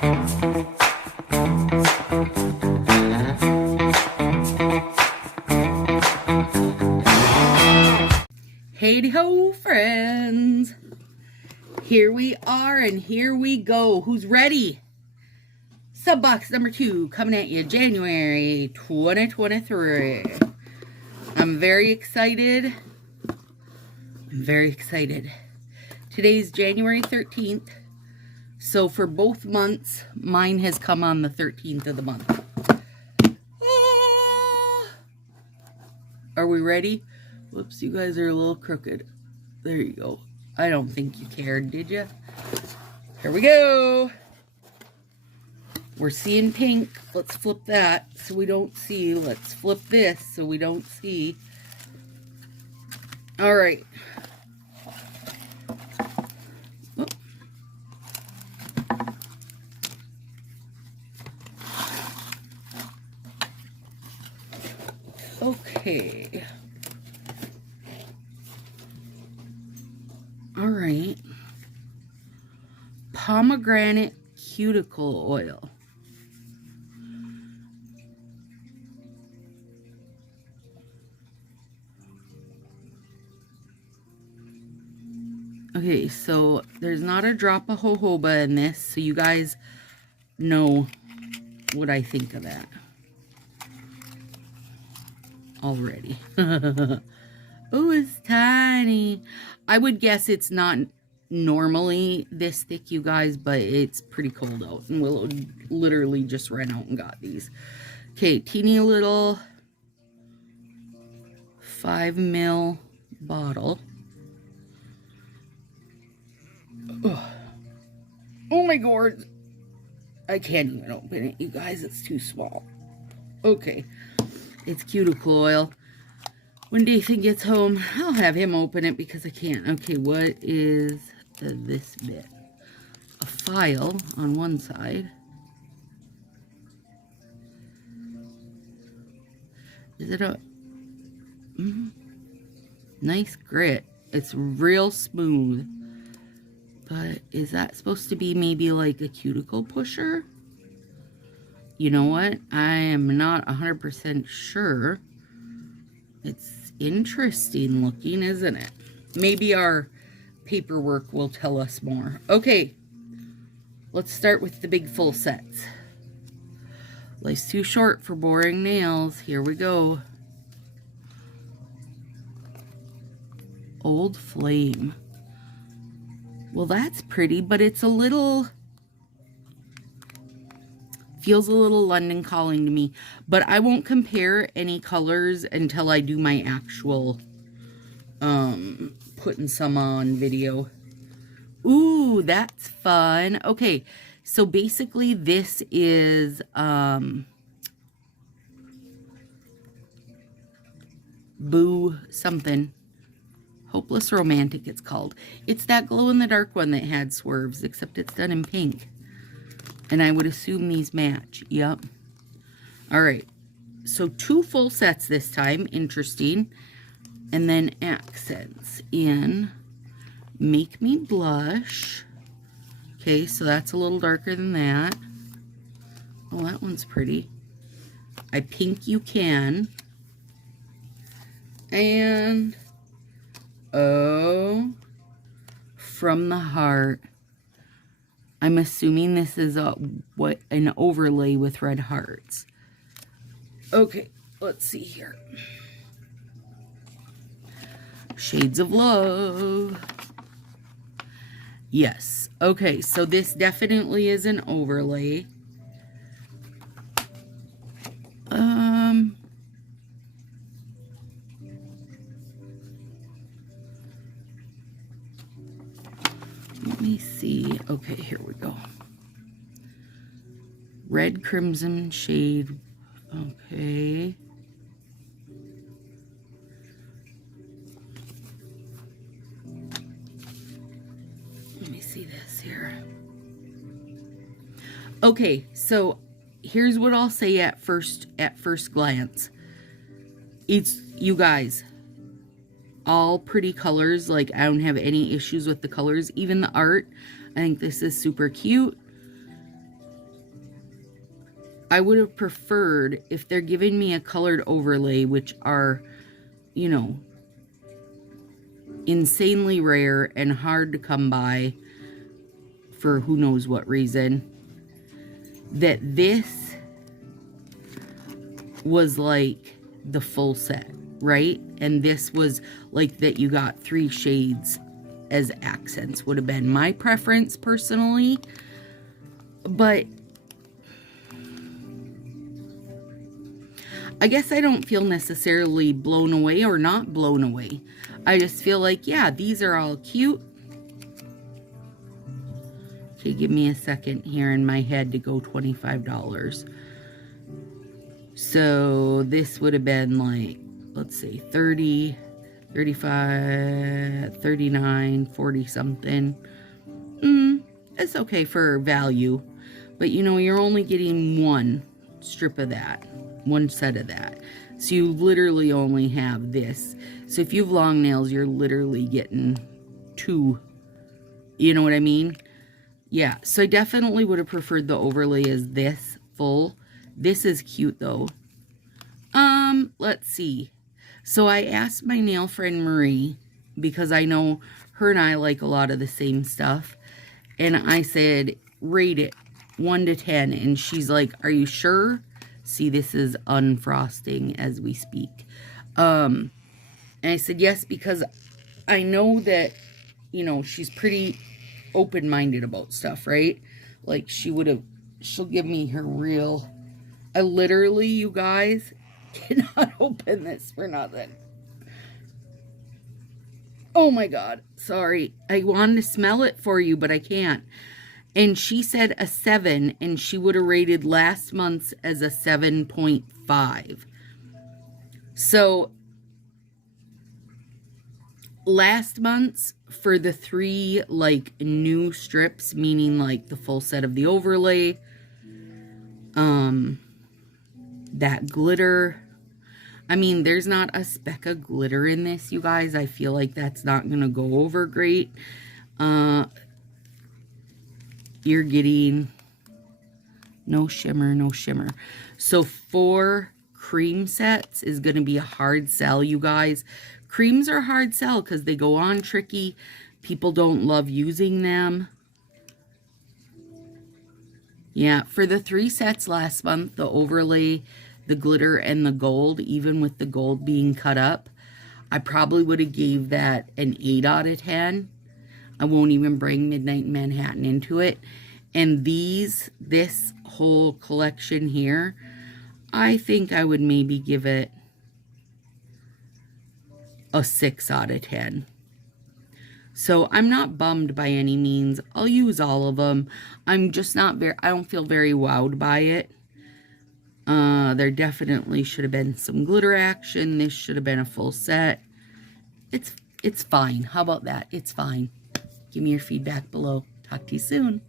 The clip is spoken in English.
Hey ho, friends. Here we are and here we go. Who's ready? Sub box number 2 coming at you January 2023. I'm very excited. Today's January 13th. So for both months, mine has come on the 13th of the month. Are we ready? Whoops, you guys are a little crooked. There you go. I don't think you cared, did you? Here we go. We're seeing pink. Let's flip that so we don't see. Let's flip this so we don't see. All right. Okay. All right. Pomegranate cuticle oil. Okay, so there's not a drop of jojoba in this, so you guys know what I think of that already. Oh, it's tiny. I would guess it's not normally this thick, you guys, but it's pretty cold out, and Willow literally just ran out and got these. Okay, teeny little 5 ml bottle. Ugh. Oh my god. I can't even open it, you guys. It's too small. Okay. It's cuticle oil. When Dathan gets home, I'll have him open it because I can't. Okay, what is this bit? A file on one side. Is it a... nice grit. It's real smooth. But is that supposed to be maybe like a cuticle pusher? You know what? I am not 100% sure. It's interesting looking, isn't it? Maybe our paperwork will tell us more. Okay, let's start with the big full sets. Life's too short for boring nails. Here we go. Old Flame. Well, that's pretty, but it's a little... feels a little London Calling to me, but I won't compare any colors until I do my actual putting some on video. Ooh, that's fun. Okay, so basically this is Boo something. Hopeless Romantic it's called. It's that glow-in-the-dark one that had swerves, except it's done in pink. And I would assume these match. Yep. All right. So 2 full sets this time. Interesting. And then accents in Make Me Blush. Okay, so that's a little darker than that. Oh, that one's pretty. I Pink You Can. And... oh, From the Heart. I'm assuming this is an overlay with red hearts. Okay, let's see here. Shades of Love. Yes. Okay, so this definitely is an overlay. Let me see. Okay, here we go. Red Crimson shade. Okay. Let me see this here. Okay, so here's what I'll say at first glance. It's, you guys, all pretty colors. Like, I don't have any issues with the colors. Even the art, I think this is super cute. I would have preferred if they're giving me a colored overlay, which are, you know, insanely rare and hard to come by for who knows what reason, that this was like the full set, right? And this was like that you got 3 shades as accents would have been my preference personally. But I guess I don't feel necessarily blown away or not blown away. I just feel like, yeah, these are all cute. Okay, give me a second here in my head to go $25. So this would have been like, let's see, 30, 35, 39, 40 something. It's okay for value. But you know, you're only getting one strip of that, one set of that. So you literally only have this. So if you have long nails, you're literally getting 2. You know what I mean? Yeah, so I definitely would have preferred the overlay as this full. This is cute though. Let's see. So I asked my nail friend Marie, because I know her and I like a lot of the same stuff. And I said, rate it 1 to 10. And she's like, are you sure? See, this is unfrosting as we speak. And I said, yes, because I know that, you know, she's pretty open-minded about stuff, right? Like, she'll give me her real... I literally, you guys, cannot open this for nothing. Oh my God, sorry. I wanted to smell it for you, but I can't. And she said a 7, and she would have rated last month's as a 7.5. So, last month's, for the 3, like, new strips, meaning, like, the full set of the overlay, that glitter. I mean, there's not a speck of glitter in this, you guys. I feel like that's not going to go over great. You're getting no shimmer, no shimmer. So 4 cream sets is going to be a hard sell, you guys. Creams are hard sell because they go on tricky. People don't love using them. Yeah, for the 3 sets last month, the overlay, the glitter, and the gold, even with the gold being cut up, I probably would have gave that an 8 out of 10. I won't even bring Midnight in Manhattan into it. And this whole collection here, I think I would maybe give it a 6 out of 10. So I'm not bummed by any means. I'll use all of them. I'm just not I don't feel very wowed by it. There definitely should have been some glitter action. This should have been a full set. It's fine. How about that? It's fine. Give me your feedback below. Talk to you soon.